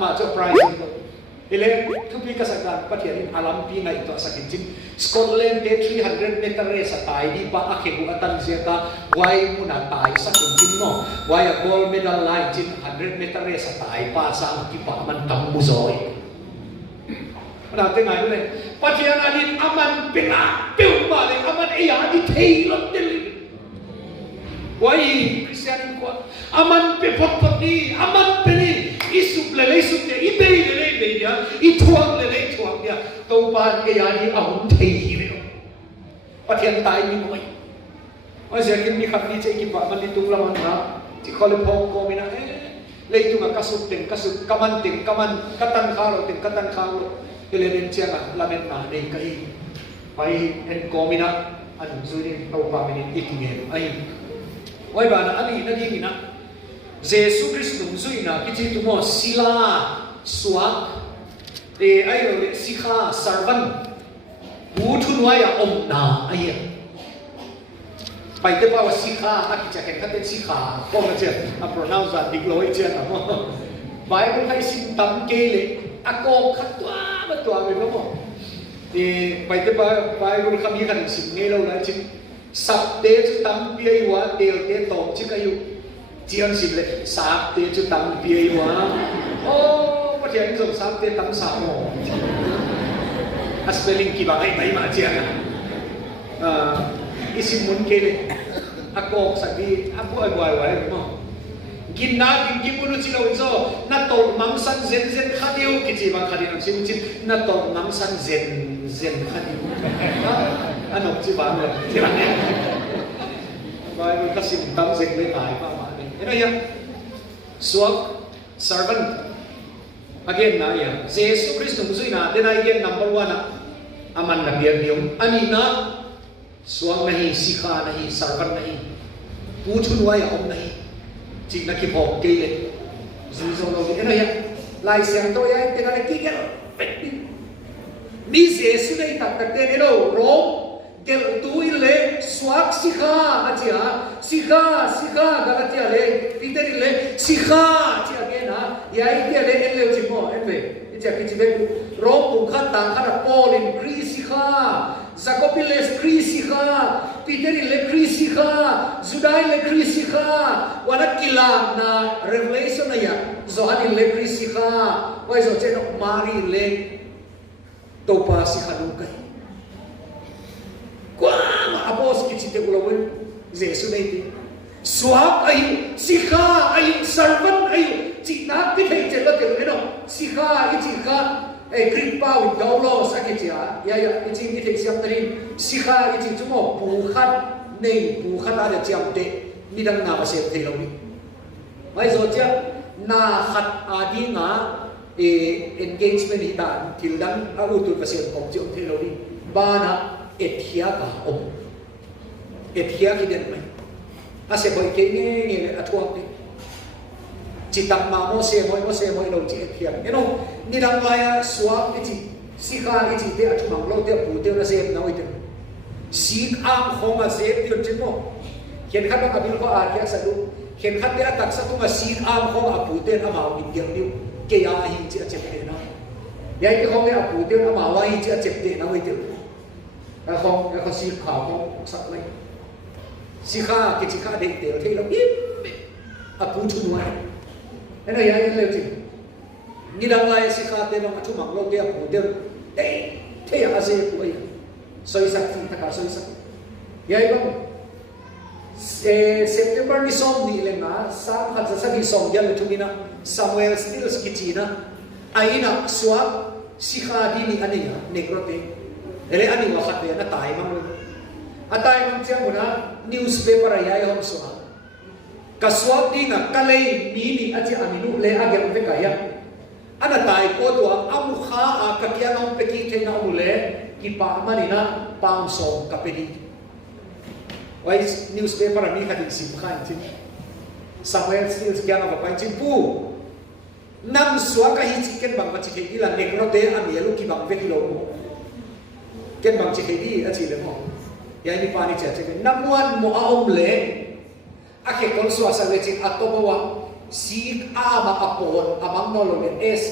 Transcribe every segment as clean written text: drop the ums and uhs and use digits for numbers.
ama cho prize ko ile thupi ka sakan pathian alam pi ngai to sakin chin Scotland de 300 meter race tai di pa akhe bu atan sia ka wai muna tai sakin chin no wai a gold medal line chin 100 meter race tai pa sa ki pa man tam mu zoi na te ngai le pathian adin aman pina piu ma le aman e ya di thei lot del wai Christian ko aman pe pot pot ni aman pe ni isup le ibe le dia ituang le tuang dia to ban ke ya ni ahum thei le pathian tai ni moi oi se kin ni khap ni che ki pa man ni tung la man na ti khole phok ko mina le tu ga kasut kaman katan kharo katan kharo ele nen chianga la men na nei kai pai en ko mina an zu ni to pa min itinge ai oi ba na ani na di mina Jesus Christus zuina kichi tu mo sila suak te ai ro sikha sarvan bu thun wa ya om na ai pai te pa wa sikha akicha ken khaten sikha ko na che a pronounce a digloi che na mo Bible hai sim tam ke le a ko khatwa ba to me mo te pai te pa Bible khami kan sim nge lo la chin sap te chu tam pi wa tel te to chi ka yu chiang sim le sap te chu tam pi wa oh có thể dùng sao tên tắm sao à spelling kỳ bằng ấy mà chiang isim muốn kê lên à cô sạch đi à cô ai quay quay đúng không kim na kim kim muốn chỉ đâu cho na tổ nắm san zen khát yêu cái gì bằng khát yêu xin xin na tổ nắm san zen khát yêu anh học chỉ bằng rồi chỉ bằng này vậy mình có xin tắm zen lên lại mà thế này nhá xuống servant again na ya Jesus Christ zuina then again number 1 aman na biar nium ani na suang nahi sikha nahi servant nahi puchun wa ya om nahi chi na ki phok ke le zu zo lo ke na ya lai siang to ya te na ki ke mi Jesus nei tak tak te lo ro gel tu ile swak sikha achia sikha galatia le peter ile sikha achia ke na ya ite le en le chimo en ve icha ki chibe ro pu kha ta kha Paul in Greece Zakopiles Krisiha, Peterile Krisiha, Judaile Krisiha, Wanakila na Revelation na ya, Zohanile Krisiha, why so cheno Mari le topa si Hanukai. Kwa apos kichite ulawin, Jesu naiti. Swap ayu, sikha ayu, servant ayu, china kitay chelo telo, sikha ichika. Kripa with daulo sakit ya ichi ni siap tadi sikha ichi cuma bukan ada siap de ni dang na masih telo ni mai zo cha na khat adi nga engagement hitan tildan aku tu pasien kom jom telo ni bana ethia ka om ethia ki den mai ase boy ke ni atuak ni Citang mamo se moi lo ci ethiam eno ni dang laya swap iti sikha iti te atmang lo te pu te na se na ite sik am khoma se ti chimo khen khat ka bil ko a kya sadu khen khat te atak sa tu ma sik am khoma pu te na ma min diam diu ke ya hi chi a chep te na ya ke khom ya pu te na ma wa hi chi a chep te na ite ka khom ya ka sik kha ko sak lai sikha ke sikha de te the lo bim a pu chu nuai Eno ya yang lewati. Ni dang lai sikha te bang atu mak lo dia pu dia. Te ase pu ai. Soi sak ti taka soi sak. Ya bang. September ni som ni lenga sam khat sa gi som ya letu na Samuel Stills kichina. Aina swap sikha di ni ani ya negrote. Ele ani wa khat na tai mang. Atai mang chiang na newspaper ya hom swap. Kaswap di nga kalay mini at si aminu le agam ve kaya ana tai ko to amukha a kakyanong pekite na umule ipa manina pamso kapedi why newspaper ani kadin simkhan tin Samuel Stills kya na pa tin pu nam swa ka hi chicken bang pa chike ila nekrote amielu ki bang ve kilo ken bang chike di a chi le mo ya ni pa ni cha chike namwan mo a omle Ake konso asa weching atobawa Sik ama apon amang no lo S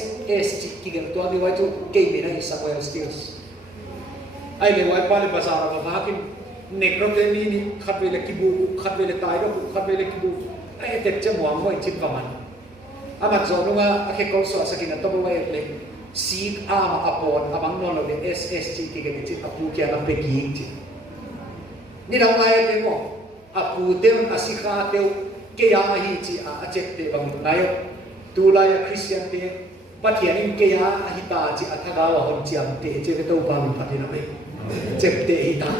kigen to ni wai tu ke mi na Samuel Steels ai le wai pa le pasara ma hakin nekrote ni khatwele kibu khatwele tai ro khatwele kibu ai tek che mo mo chin kaman ama zo no nga ke ko so sakina to wai le Sik ama apon amang no lo S kigen chin apu kya na pe ki chin ni dang lai te mo apu te asikha te ke ya hi chi a chek te bang nayo tu la ya Christian te pathian ke ya hi ta chi athaga wa hon chiam te che to pa lu pathina me chek te hi ta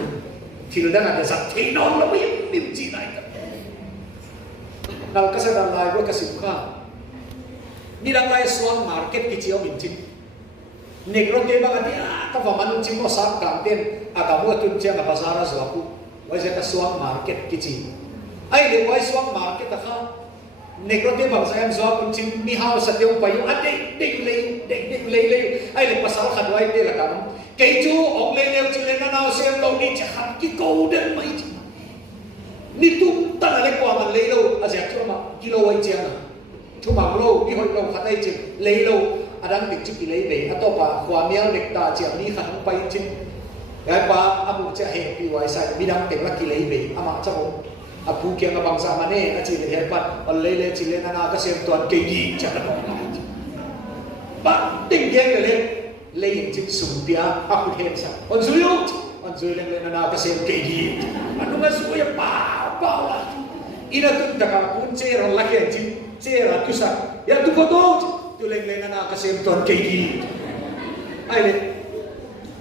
thil da na sa the non lo mi chi nai ta nal ka sa da lai ko ka sim kha ni dang lai swang market ki chiao min chi negro te bang ati a ka va manu chi mo sa ka ten a ka mo tun chia na pasara zo ku wa je ka swang market ki chi ai le wai swang market kha negrote bang sayam zo kun chim mi haw sa teu payu ate de le ai le pasal khat wai te la kam kai chu ok le le chi le na naw sem lo ni cha ki ko den mai chi ni tu ta le kwa man le lo a ja chu ma kilo wai chia na chu ma lo ni hoi lo khat ai chi le lo adang dik chi ki le be ato pa khwa miang nek ta chi ni khat pai chi ai pa amu cha he pi wai sai mi dang te la ki le be ama cha mo apu kia nga bangsa mane a chi le helpat on le le chi le na ka sem ton ke gi cha na ba ting ge le yin chi sum pia a ku hem sa on zui le na ka sem ke gi anu nga su ya pa la ina tu ta ka pun che ro la ke chi che ra tu sa ya tu ko tu le na ka sem ton ke gi ai le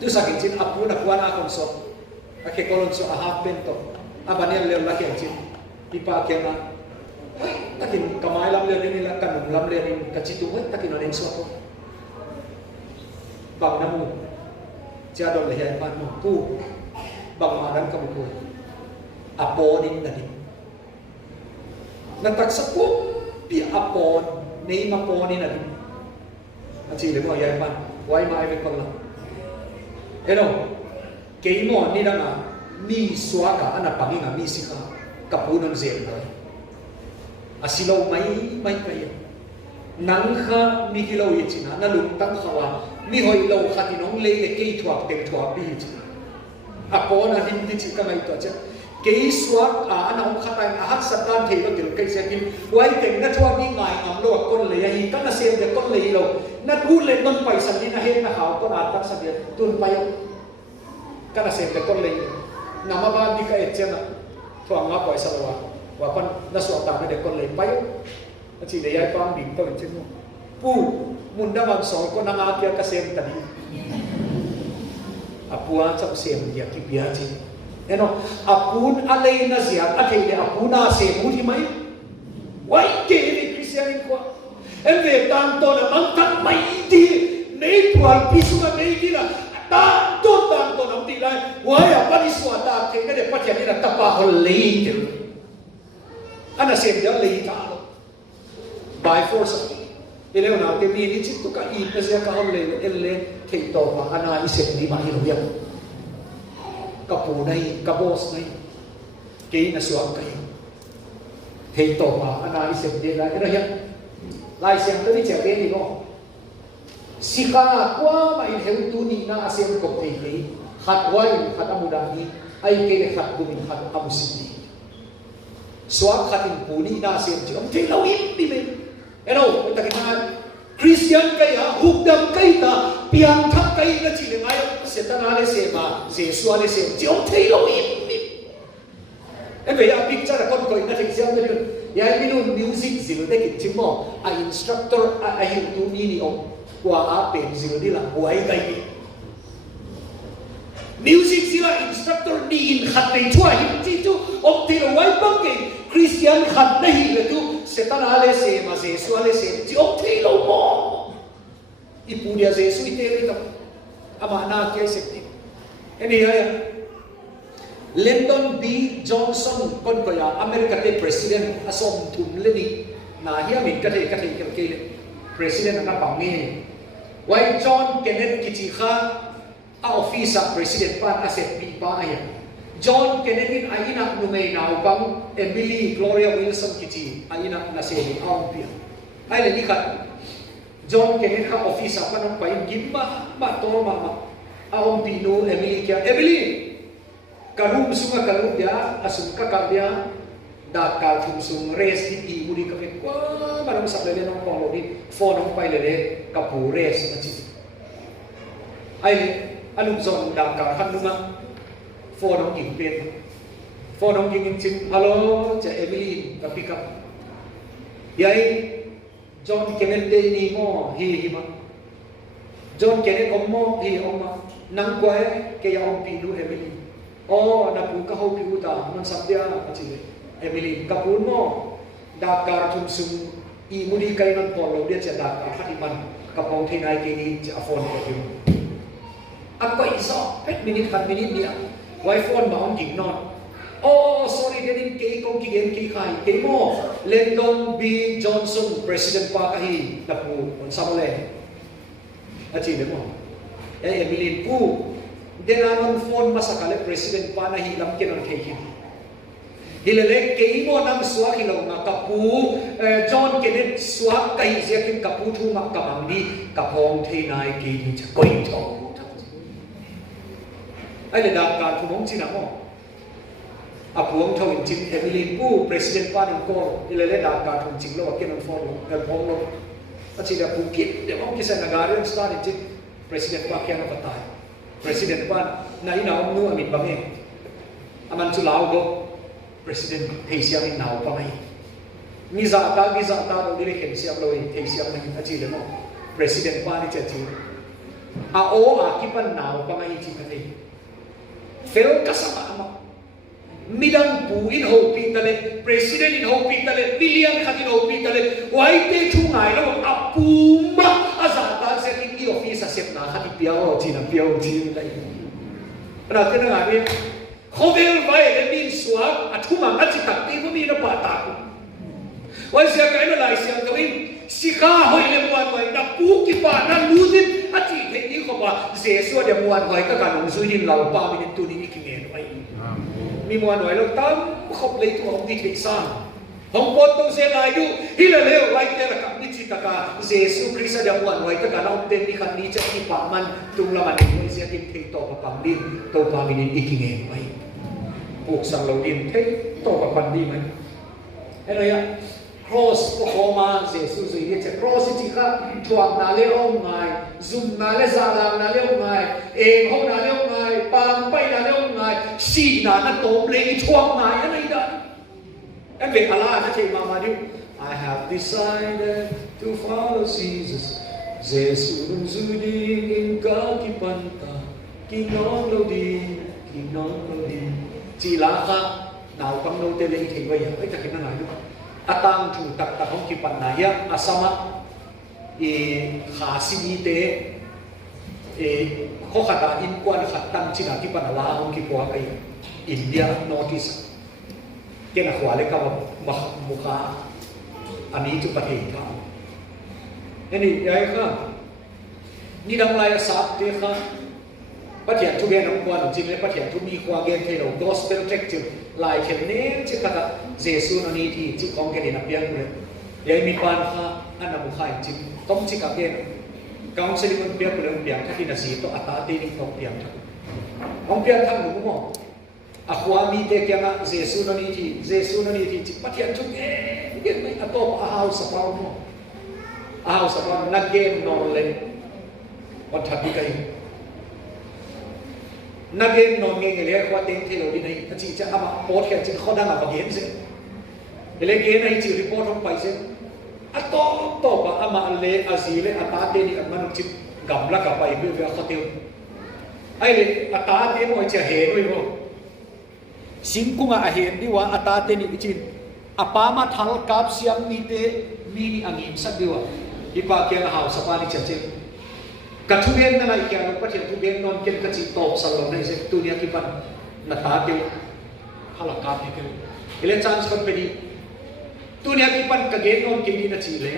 tu sa ke chi apu na kwa na kon so a ke kolon so a half bento abanel le la ke chi pipa ke na takin kamai lam le ni la kanum lam le ni ka chi tu takin on so ko bang namu cha do le han pan mo pu bang ma dan ka mu apo din na din na tak sa ko pi apon nei ma po ni na din a chi le mo ya pan wai mai me ko la eno ke mo ni da na mi suaka ana panginga mi sika kapunon zel doi asilo mai kaya nang kha mi kilo yichina na lung tang khawa mi hoi lo khatinong le le ke thuak te thuak bi chi apon a din ti chi ka mai to cha ke suak a ana om khatai a hat satan the lo til kai sekin wai te na thuak ni ngai am lo kon le hi ka na sem de kon le lo na tu le non pai san ni na he na haw ko na tak sa de tun pai ka na sem de kon le nama ba di ka etchena thuang nga poi salwa wa pan na so ta de kon le pai chi de yai pang ding to chen mo pu mun da man so ko na nga kya ka sem ta di apua chap sem ya ki bia chi eno apun alei na zia a thei le apuna se mu thi mai wai ke ni christian ko en ve tan to na man tak mai ti nei pual pisu na nei ti la tan to nam ti lai wai a pani swa ta ke ne de patya ni na tapa hol lei te ana sem ya lei ta lo by force ele na te ni ni chit to ka I pe se ka hol le ele thei to ma ana I se ni ma hi ro ya ka pu nai ka boss nai ke na swa kai thei to ma ana I se de la era ya lai sem to ni che ke ni lo sika kwa ma in heu tu ni na asem ko thei ni khat wai khat amuda ni ai ke ne khat bu min khat amusini swak khat in pu ni na asem chi om thei lo im ni me eno ta ke na christian kai ha hukdam kai ta pian thak kai na chi le ngai setana le se ma jesu le se chi om thei lo im ni e ve ya picture kon ko ina thei siam de ya minun music zil de ki chi mo a instructor a hi tu ni ni om qua á tiền zil đi là quay cái gì music zila instructor ni in khát để chua hiểm chi chu ông thì là quay băng cái Christian khát đây là tu sẽ ta nói là sẽ mà sẽ xóa là sẽ chỉ ông thì lâu mò ipu dia sẽ suy thế đấy đâu ama na kia sẽ đi anh ấy Lyndon B Johnson con coi à America the president asom thum lên đi na hiểm mình cái president na bằng nghe why John Kenneth Kichika a office president pan asset pi pa ay John Kennedy aina numei nau bang Emily Gloria Wilson kiti aina na seli aung pia ai le ni khat John Kennedy ka office apa nong pain gimba ba to mama aung pinu Emily kya Emily karum sunga karum dia asum ka dia da kal thum sung res di muri ka pe kwa maram sak le nong polo di phone nong pai le ka pu res na chi ai alum zon da ka han numa phone nong ging pen phone nong ging chin hello cha Emily ka pick up yai John Kennedy ni mo hi ma John Kennedy mo hi ma nang kwae ke ya om pi du Emily oh na pu ka ho pi uta man sap dia ka chi Emily kapun mo dakar thum sum I muri kai nan polo dia cha dakar hati man kapong thinai ke ni cha phone ko tiu apa iso pet minute kan minute dia wai phone ma on ging non oh sorry dia ke kong ki gen ki khai ke mo Lyndon B Johnson president pa kahi na pu on samole achi de mo Emily pu denanon phone masakale president pa na hilam ke non ke hilale ke mo nam suak hilo nga kapu John Kennedy suak kai ziakin kapu thu mak kamangdi kapong thinai ke ni chakoi tho ai le dak ka thumong china mo apuang tho in chin Emily pu president pa ng ko hilale dak ka thum ching lo ke non phone kan phone lo achi da pu kit de mo kisa nagarian start in chin president pa kya no patay president pa na ina nu amin bange aman chu lao go president thei siam in nau pa mai mi za ta do dire khem siam lo thei siam na achi le mo president pa ni cha chi a o a ki pan nau pa mai chi ka nei fel ka sama ma midang pu in ho pi tale president in ho pi tale million khat in ho pi tale wai te chu ngai lo a pu ma a za ta se ki office a sep na khat pi ao chi na pi ao chi lai ana te na ngai Khovel vai le min suak athuma achi tak ti mi na pa ta wai sia kai na lai sia to in sikha hoi le muan wai da pu ki pa na lu din achi the ni ko ba jesu de muan wai ka kan ung zui din lau pa mi tu ni ki nge wai mi muan wai lo tam khop le tu om di thei san hong pot to se lai du hi le le wai te la ka ni chi ta ka jesu krista de muan wai ka kan om ten ni khan ni cha ki pa man tung la man ni sia tin thei to pa pam din to pa mi ni ki nge wai buộc sang lâu điên thế to và quan đi mấy thế này ạ cross có khó mà Giêsu gì đi chứ cross chỉ khác thuốc nào lấy ông ngài dùng nào lấy giả làm nào lấy ông ngài em hôm nào lấy ông ngài bám bay nào lấy ông ngài xì nào nó tóm lấy thuốc ngài cái này đó em về Allah nó chỉ mà đi I have decided to follow Jesus Giêsu dù đi in cả kỳ panta kỳ non lâu đi kỳ non lâu đi chỉ là ka nào bằng nô tê lệ thì vậy ấy ta cái nào nữa atang thu tak tak không kịp bản này ya asama khá sinh tế khó khăn ta in quan khát tăng chỉ là kịp bản là không kịp qua cái India notice cái nào khóa lấy cái mà mukha anh ấy chụp hình thao nên vậy ha ni đang lại sát thế ha bắt hiện thu bên ông quan chính là bắt hiện thu mi khoa gen thế nào gospel track chứ lại hiện nên chứ cả Giêsu nó đi thì chỉ con cái này là biếng rồi vậy mi quan ha anh là một khai chính tông chỉ cả gen công sẽ đi con biếng của ông biếng thì là gì to ata tê đi tông biếng ông biếng thằng đúng không à khoa mi tê kia ngã Giêsu nó đi thì chỉ bắt hiện thu gen mấy atop a house about mo a house about nát gen nó lên còn thật đi cái nagem non nge le khwa teng thelo di nei chi cha ama pot khe chi khoda nga ba gen se le ge nei chi report hom pai se a to ba ama le azile ata te ni man chi gam la ka pai be ve khotel ai le ata te mo cha he noi ro singkunga a hen di wa ata te ni chi apa ma thal kap siam mi te mi ni angim sa diwa ipa ke na haus apa ni cha che Kathuben na lai kya no pathian thuben non ken ka chi top salon nei se tunia ki pan na ta te hala ka te ke ele chance kon pedi tunia ki pan ka gen non ke ni na chi le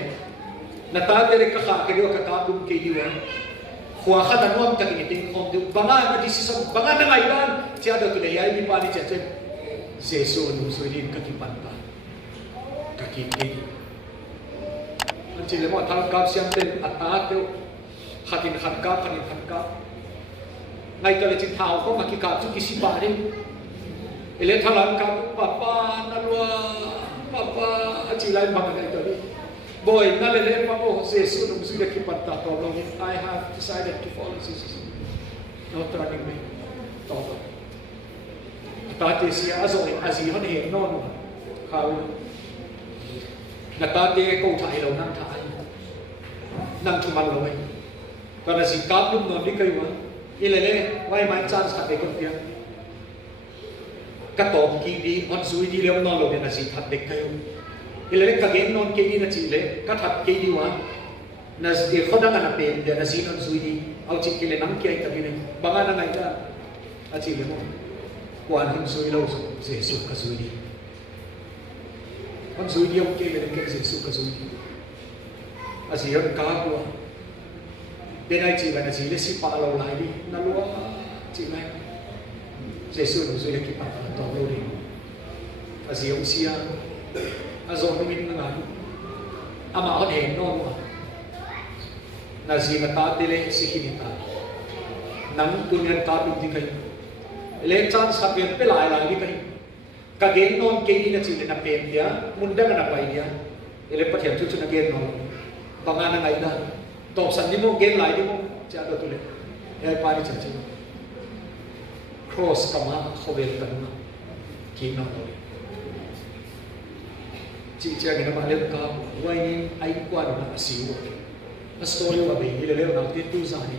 na ta te re ka kha ke ro ka ka dum ke di wa khwa kha da nom ta ki ting khom du banga na decision banga na ngai ban chia được tụi này ai đi pa đi chết chứ Giêsu nung suy đi các kỳ bản ta các kỳ đi anh chỉ lấy một thằng cáp xem tên ata tiêu khát in khát cáp ngay từ trên thảo có mà kỳ cáp chút kỳ si ba đi lấy thằng làm cáp papa anh chỉ lấy bằng ngay từ đi boy na lấy mà ô Giêsu nung suy các kỳ bản ta to lòng I have decided to follow Jesus no turning back to ta te sia azoi azi han he non khau na ta te ko thai lo nan thai nan thuman lo ai ta na si kap lum non đi kai wa ilele wai mai chance khat de kon tia ka tom ki di on sui di lem non lo na si that de kai ilele ka gen non ke ni na chi le ka that ke di wa na si khoda na pe de na si non sui di au chi ke le nam ke ai ta ni banga na ngai ta a chi le mo quan him suy lâu Giêsu cả suy đi con suy đi ông kia về cái Giêsu cả suy đi à chỉ hơn cá của bên này chỉ là chỉ lấy xí pa lâu lại đi nó luôn chỉ này Giêsu nó suy lấy cái pa to lâu đi à chỉ ông xia à rồi nó mình nó à mà họ hẹn nó mà là gì mà ta đi lấy xí khi ta nắng tu nhân ta đúng thì cái lên chance sắp biếnไปหลายđi cái cái gen non cái đi là chỉ là pen dia munda na pai dia ele pathian chu chu na gen non banga na ngai da top san ni mo gen lai di mo cha do tu le ai pa ri cha chi cross kama khovel kan na ki na no chi cha ge na ma le ka wai ni ai kwa do na siu a story wa be ile le na ti tu sa ni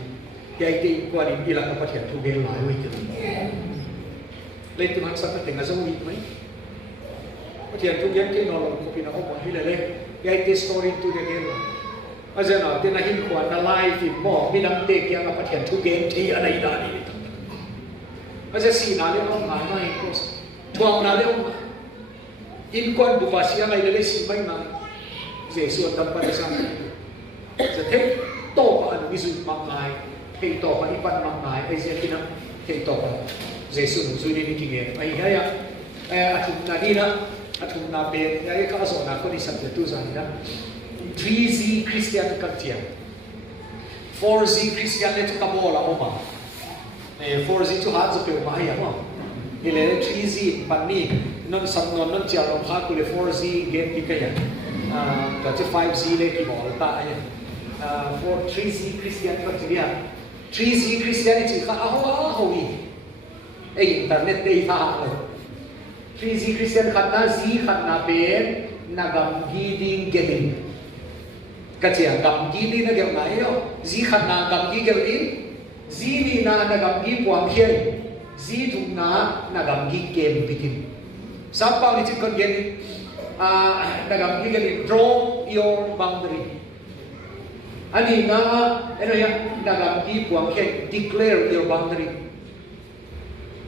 cái ti kwa ni ila ka pathian thu gen lai wi ti lên từ hàng sáng tỉnh là giống như mấy có thể thu kiếm cái nó là một cái nào không phải là lên cái cái story tu cái cái rồi bây giờ nó tên là hình khoản là live phim mỏ mi đăng tê kia là phát hiện thu kiếm thì ở đây đã đi bây giờ xì nào lên không ngái mai có thuang nào lên không in quan bộ bác sĩ này lên xì mấy này dễ suy tâm phần sang giờ thế tổ bạn ví dụ bằng ngài thì tổ bạn ít bằng ngài bây giờ khi nào thì tổ bạn Giêsu nung đi kinh nghiệm ai hay à thùng na đi na thùng na bên cái cái số na có đi sắp tu ra đi na 3Z Christian culture 4Z Christian lên cho cabo là oma 4Z cho hát cho kiểu mai à mà ile 3Z bản ni non sam non chiao non khác của 4Z game đi cái cái 5Z lên cái ball ta 3Z Christian culture 3Z Christianity khá hao ấy internet đây tha rồi khi gì Christian khát na gì khát na bên na gam gi ding gedin cái gì gam gi đi na gam này đâu gì khát na gam gi gedin gì ni na gam gi quang khiên gì thùng na gam gi kem bikin sắp bao nhiêu con gedin na gam gi gedin draw your boundary anh na gam gi quang khiên declare your boundary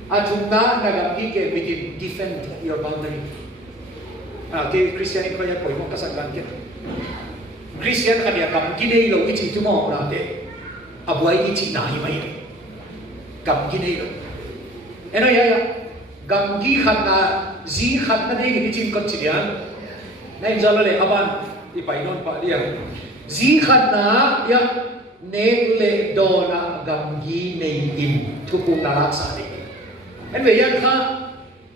chúng ta nagam gi ke begin defend your boundary cái Christian ko ya koi mo kasaglan ke Christian ka dia kam gi nei lo ichi tu mo ra te abuai ichi na hi mai kam gi nei lo eno ya gam gi khat na ji khat na dei ni chin kon chi dian nei jalo le aban i pai non pa dia ji khat na ya ne le do na gam gi nei im thu ku na lak sa ni anh về yan kha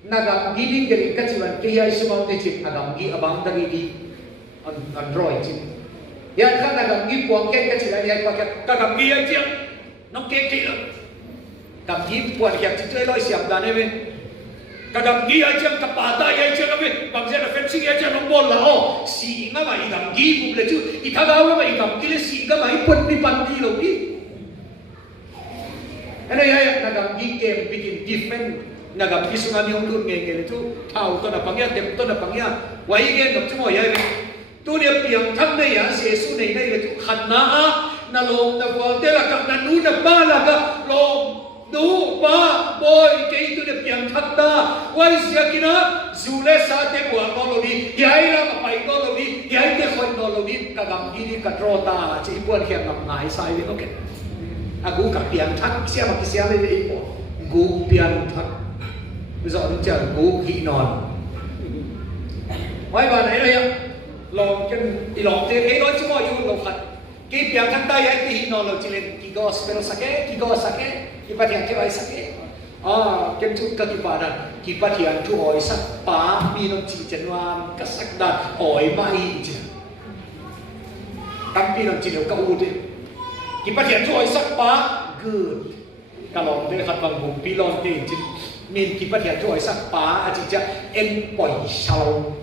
nagam gi ding gari ka chiwan ke ya sumau te chik agam gi abang dari di android chik yan kha nagam gi puang ke ka chiwan ya ka ka gam gi ai chiang nó ke ki gam gi puan hiap chi chơi loi siam da ne ve ka gam gi ai chiang ka pa ta ai chiang ve bang je na fencing ai chiang no bol la o si nga mai gam gi pu le chu i tha ga mai gam gi le si ga mai put ni pan di lo di anh ấy nagam gi game bikin different nagam gi sunga ni ong nghe nghe tu thao to na pangya tem to na pangya wai gen no chumo ya tu ne piang tham ne ya Giêsu nei nei le tu khan na a na long na wa te la ka na nu na ba la ka long du ba boy ke tu ne piang that ta wai sia kina zule sa te bua ko lo ni yai la ma pai ko lo ni yai te khoi no lo ni ka gam gi ni ka tro ta chi buan khiam ngam ngai sai ni okay aku ka piang thak sia ma sia le le po cú pian thật bây giờ nó chờ cú khi nòn mấy bạn ấy đây lòng cái thì lòng thế nói chứ mà yêu lòng khát cái pian thằng tay ấy thì nòn là chỉ lên cái gospel sake cái phát hiện cái bài sake cái chút cái bài đó cái phát hiện chú hỏi sắc pa mi nó chỉ chân hoa cái sắc đàn hỏi mai chứ tâm pi nó chỉ được câu đi cái phát hiện chú hỏi sắc pa good cái lòng thế khát bằng bụng pi lòng thế chứ mình cái phát hiện chú hỏi sắc pa chỉ chứ em bỏi sầu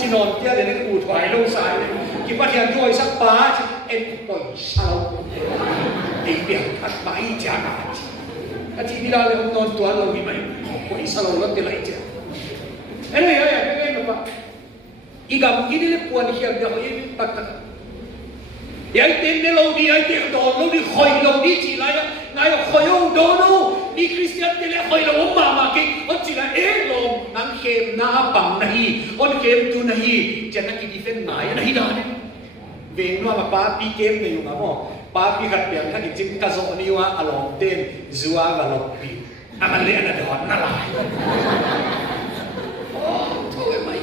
chỉ nón kia để cái ủ thoại lâu dài cái phát hiện chú hỏi sắc pa chứ em bỏi sầu thì việc thật bãi trả cả cái gì đi ra là ông non tuan lâu như vậy bỏi sầu lâu lắm thì lại chứ anh này cái mà igam cái đi lên buồn hiểm được ấy tắc tắc vậy tên để lâu đi ấy tiếng đồn lâu đi khỏi lâu đi chỉ lại ngay khỏi lâu đó đâu đi Christian thì lại khỏi lâu mà cái ông chỉ là ế lâu nắng khem na bằng này ông khem tu này chẳng là cái đi phên này này đó đấy về nó mà ba pi kem này dùng mà ba pi gặt biển thằng cái chim cá rô này wa along tên zua và lộc pi anh lấy anh đó nó lại thôi mày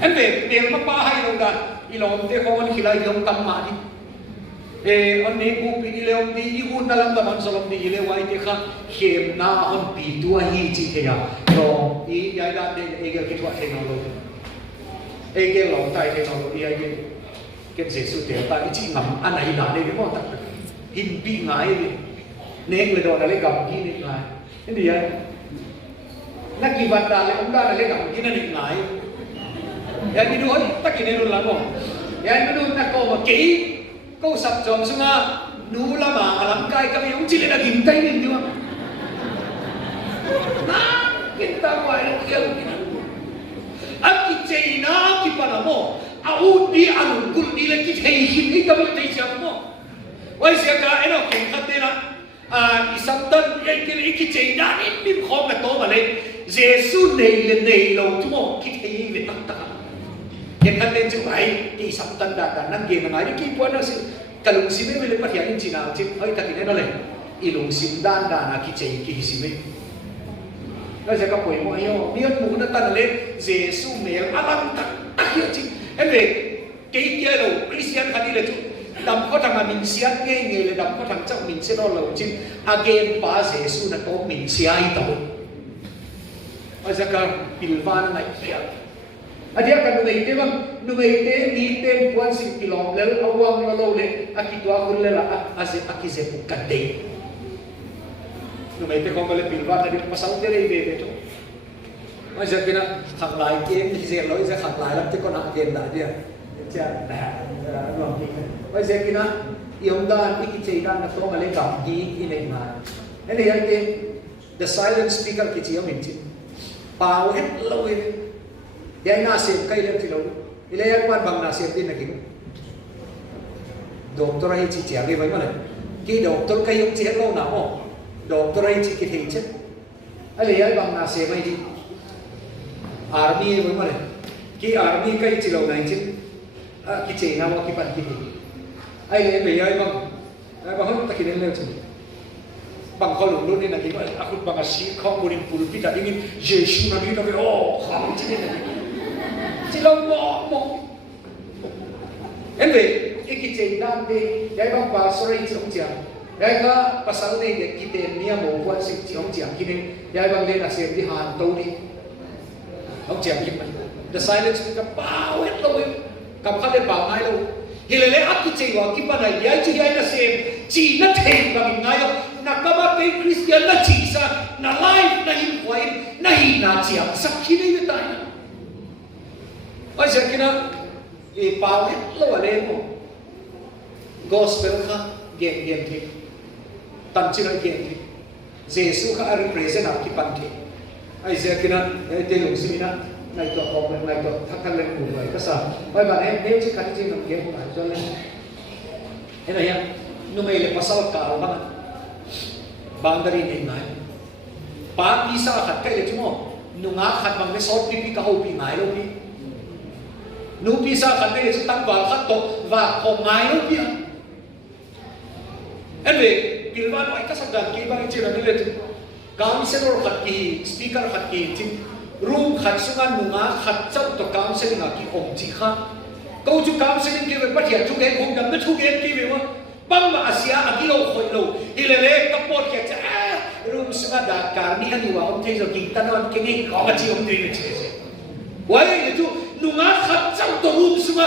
anh về tiền mà ba hay đâu cả ilom te ko on khilai ilom tam ma ni on ne bu pi ilom ni hun na lam da man solom ni ile wai te kha khem na on pi tu hi chi the ya ro i ya da de ge ki thwa the no lo ge lo tai the no lo ai ge Jesus te ta chi ngam an ai da ne mo ta hin pi ngai ni ne le do na le gam ki ni ngai ni ya na ki van da le om da le gam ki na ni ngai ya đi đuổi tất cả đều là một ya nó đuổi nó có mà kỹ câu sập tròn xuống à nú là mà làm cái ông chỉ là kiếm tay mình thôi na kita ngoài nó kia cái chơi na cái bà nó au đi ăn cún đi lên cái thầy hình cái tao thấy sao mà vậy sẽ cái nó kiếm khát thế na đi sắp tân cái chơi na ít khó mà to mà lên Jesus này lâu chứ mà cái thầy về tất cả hiện thân lên chữ ấy thì sắp tân đạt năng kia là cái quan nó sự cả lùng xí mấy bên phát hiện chỉ nào chứ ấy thật thì nó lên ý lùng xí đan đàn là cái chơi cái xí mấy nó sẽ có quỷ mọi yêu biết muốn nó tân lên Giêsu mẹ alam tắc hiểu chứ em về cái kia đâu Christian phải đi là chú đâm có thằng mà mình xé nghe là đâm có thằng chắc mình sẽ đo lầu chứ again ba Giêsu là có mình xé ai tàu ở giờ cái pilvan này kia adia kan numei te ni te puan sing kilom lel awang lo lo le akitwa kun le la ase akize pukade numei te ko le pilwa ta di pasal te le be to ma ja kina khang lai ke ni je loi ja khang lai lam te ko na gen da dia cha na lo ki ma ja kina yom dan ikiche dan na to ma le ka gi inai ma ene ya ke the silent speaker ki chi amin chi pau het lo we ya na xem kai lem ti lo ile ya quan bằng na xem tin là kính doctor ai chỉ chả cái vậy mà này cái doctor kai ông chỉ hết lâu nào không doctor ai chỉ cái hình chất ai lấy ai bằng na xem ai đi army vậy mà này cái army kai chỉ lâu này chứ cái chỉ nào cái bản cái ai lấy về ai bằng không ta kia lên chứ bằng kho lủng luôn nên là cái gọi là bằng cái sĩ không muốn pulpit đã ingin Jesus nabi nabi không chứ nên là chỉ lòng mò em về cái chuyện nam đi cái bằng bà sorry chỉ không chịu cái có pasal này để kita ni mau buat sih chỉ không chịu cái này cái bằng lên là xem đi hàn tàu đi không chịu cái này the silence cái bao hết rồi cầm khát để bảo ngay đâu thì lấy áp cái chuyện vào cái này cái chỉ cái là xem chỉ nó thêm và mình ngay đâu na các bác cái Christian là chỉ sa na life na hình quay na hình na chịu sắc khí đấy với tai bây giờ kia nó bảo hết lâu lên một gospel khác game thì tận chỉ nói game thì Jesus khác represent cái bản thể bây giờ kia nó tên lùng sinh nó này tọt học này tọt thắc lên cùng người các sao bây bạn em nếu chỉ cần chỉ làm game không phải cho lên thế này nhá nhưng mà là pasal cào bằng boundary này này ba pisa khát cái gì chứ mà nung khát bằng cái sốt pipi cái hộp pi ngài đâu đi nu pisa khát cái gì tăng vào khát to và không ngài đâu đi anh về kilvan ai các sản kilvan chỉ là như vậy councilor khát kỳ speaker khát kỳ chỉ room khát sungan nunga khát chau to council nga ki om chi kha câu chú council ki về bắt hiện chú cái không đâm nó chú cái ki về mà bang mà Asia akilo khoi lo ilele kapot ke cha room sunga da karni ani wa om thei zo ki tanon ke ni ko ma chi om thei che wai le chú nunga khát chau to room sunga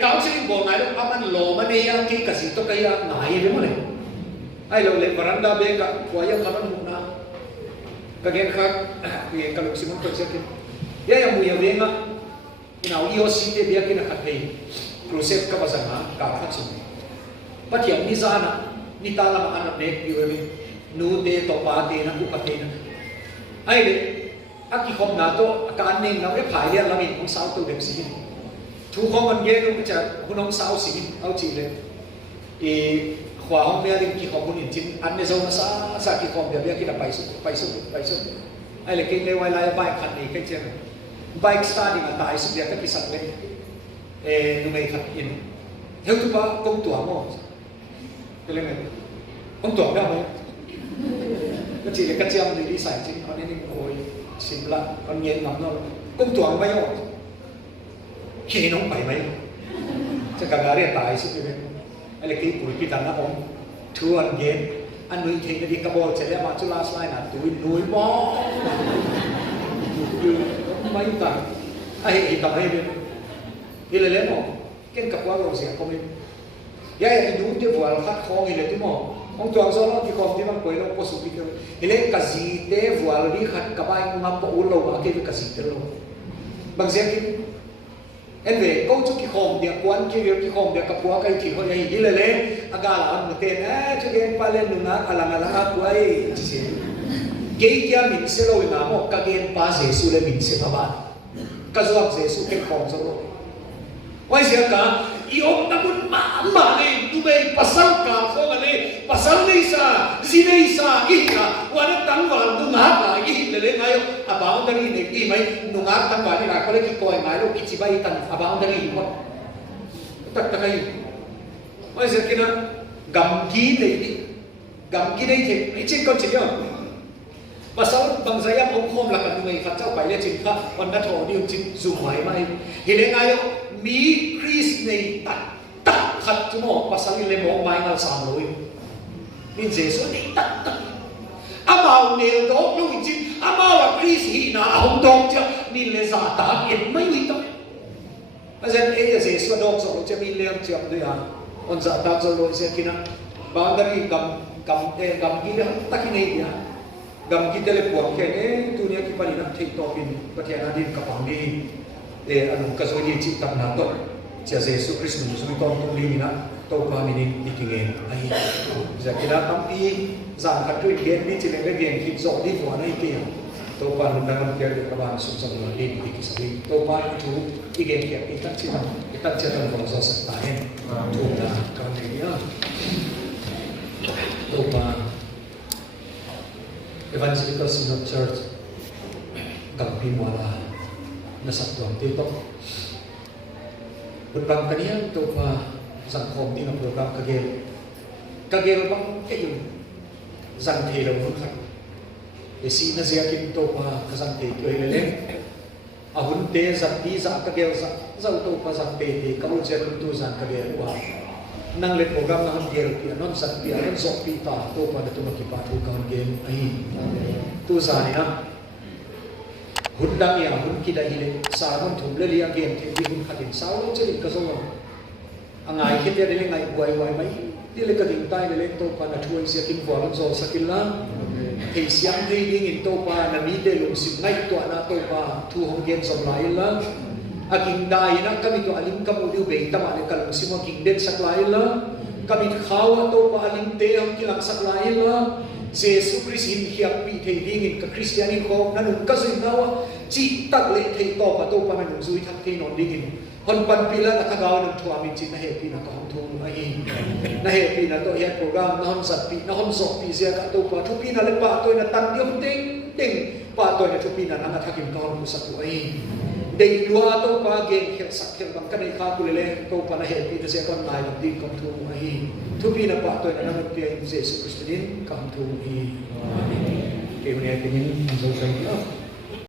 council bo ngai lo aman lo ma ne yang ki kasi to kai ngai ve mo ne ai lo le veranda be ka wa ya kaman muna kagen khak ye kaluk simon to chekin ya mu ya venga inau io site be kina khathei crusade ka basanga ka khachi patiam ni zana ni tala ma anak nek diwe nu de to pa de na ku pate na ai le aki khom na to ka an ning na re phai le la min ong sao to dem si thu khom an ge nu cha hunong sao si au chi le e khwa hong be rin ki khom bunin chin an ne zo na sa ki khom be ki na pai su ai le ke le wai lai bai khat ni ke chen bike starting at tayo sa ka kisat le nu mai khat in theo tu ba công tua mo cái lên này công tua đâu vậy cái chỉ là cái chiam thì đi xài chính con nên ngồi xìm lặng con nhện ngắm nó công tua mấy không khi nó bảy mấyจะกางเรียนตายสิเป็นอะไรที่ปุ๋ยพิจารณาผมทวนเย็นอันนู้นเทนดีกระบอกเสร็จแล้วมาจุฬาสไลน์น่ะตัวนุ่ยมอไม่ต่างไอ้ทำให้เป็นที่เลยเล่นหมอเก่งกับว่าเราเสียคอมเมนต์ยายดูที่วัวคัดคองอีเลยที่หมอองตัวอักษรเราที่คอมที่มันป่วยเราพอสุดที่เดียวอีเล่นกษีเตวัวเราดีขัดกับไอ้งับปะอุลเราอาเกวิกษีเตเราบางเสียงที่เอ็นเวก็ชุกิคอมเดียกวนกิเรียกิคอมเดียกับวัวกันที่คนยังอีเลยเล่นอากาศอันมันเต้นชุกิเอ็นปาเลนนุนะอะไรอะไรกูไอ้ที่เสียเกี่ยมินเซโลอีน้ำกเกนปาเจสุเลมินเซพบานกษัตริย์เจสุเก็บของสโลไว้เสียกันอีอมตะบุญมาเลยดูไปภาษากาฟกันเลยภาษาเนซ่าจีเนซ่าอีกนะวันนั้นตั้งวันดูงาบอะไรอีกเลยไงอาบ่าวดารีเนี่ยอีไหมดูงาบตั้งวันนี่นะเขาเลยคิดตัวไงลูกคิดจีบไปตั้งอาบ่าวดารีหมดตักตะไคร้ไว้เสียกันนะกำกีเลยกำกีเลยเถอะไอ้เจ้าก็เจียวภาษาบางสายองคมหลักกันด้วยข้าเจ้าไปเรียกจริงครับวันนั้นโถดิวจริงสูงไหวไหมเห็นไงมีคริสในตัดขัดจุโมภาษาลิเลมองไม้เงาสามร้อยนี่เจสุนี่ตัดอาบ่าวเนลดอกลูกจริงอาบ่าวคริสฮีน่าหงดอกจะนี่เลซาตาเอ็นไม่มีตัวเพราะฉะนั้นเอเจสุดอกสองจะมีเลี้ยงเชื่อมด้วยกันอันซาตาจะลอยเสียกินะบางทีกำกินตักนี่เนี่ยgam kita le puang ken dunia ki pani nak thei to pin pathian adin ka pang ni anu ka so ye chi tam na to cha Yesu Kristus mu to to li na to pa mi ni dikinge ai za kila tam pi za ka tu gen ni chi le gen ki zo di fu na ki to pa nu na ke ka ba su sa na li ki sa li to pa tu ki gen ki ita chi na ko zo sa ta hen tu na ka ni ya to pa Evangelical Synod Church Kamping Wala Nasatuang dito Berbang kanian to pa Sangkom di ng program Kagel bang kayo Zangte lang mo ka Esi na siya kim to pa Kazangte ko ililin Ahunte zangti sa kagel Sa to pa zangte di Kamul siya to zang kagel nang le program na handiel pi anon sat pi anon sok pi ta to pa na tu makipatu ka handiel ai tu sa ni na hundang ya hun ki dai le sa hun thum le li again the bi hun khatin sa lo che ka so angai khit ya le ngai wai mai ti le ka ding tai le to pa na thuai sia kin wa lon zo sakilla hei siam dei ding in to pa na mi de lum sim ngai to na to pa thu hong gen som lai la aking dai na kami to alim kamu diu be tama le kalung simo king den saklai la kami khawa to pa alim te ang kilang saklai la Jesu Christ hin hiap pi thei ding in ka Christianin ko nanun ka zui nawa chi tak le thei to pa nanun zui thak thei non ding in hon pan pila na kagaw ng tuamin chi na happy na kahong thong ai na happy na to hiat program na hon sat pi na hon sok pi sia ka to pa thu pi na le pa to na tan diom ting pa to na thu pi na na thakim ka hon sa tu ai Dei lua to pa gen khel sak khel bang kanai kha kulele to pa na he ti se kon mai lam din kom thu hi thu bi na pa to na nam pe Jesus Christ din kam thu hi ke ne ke nin zo sai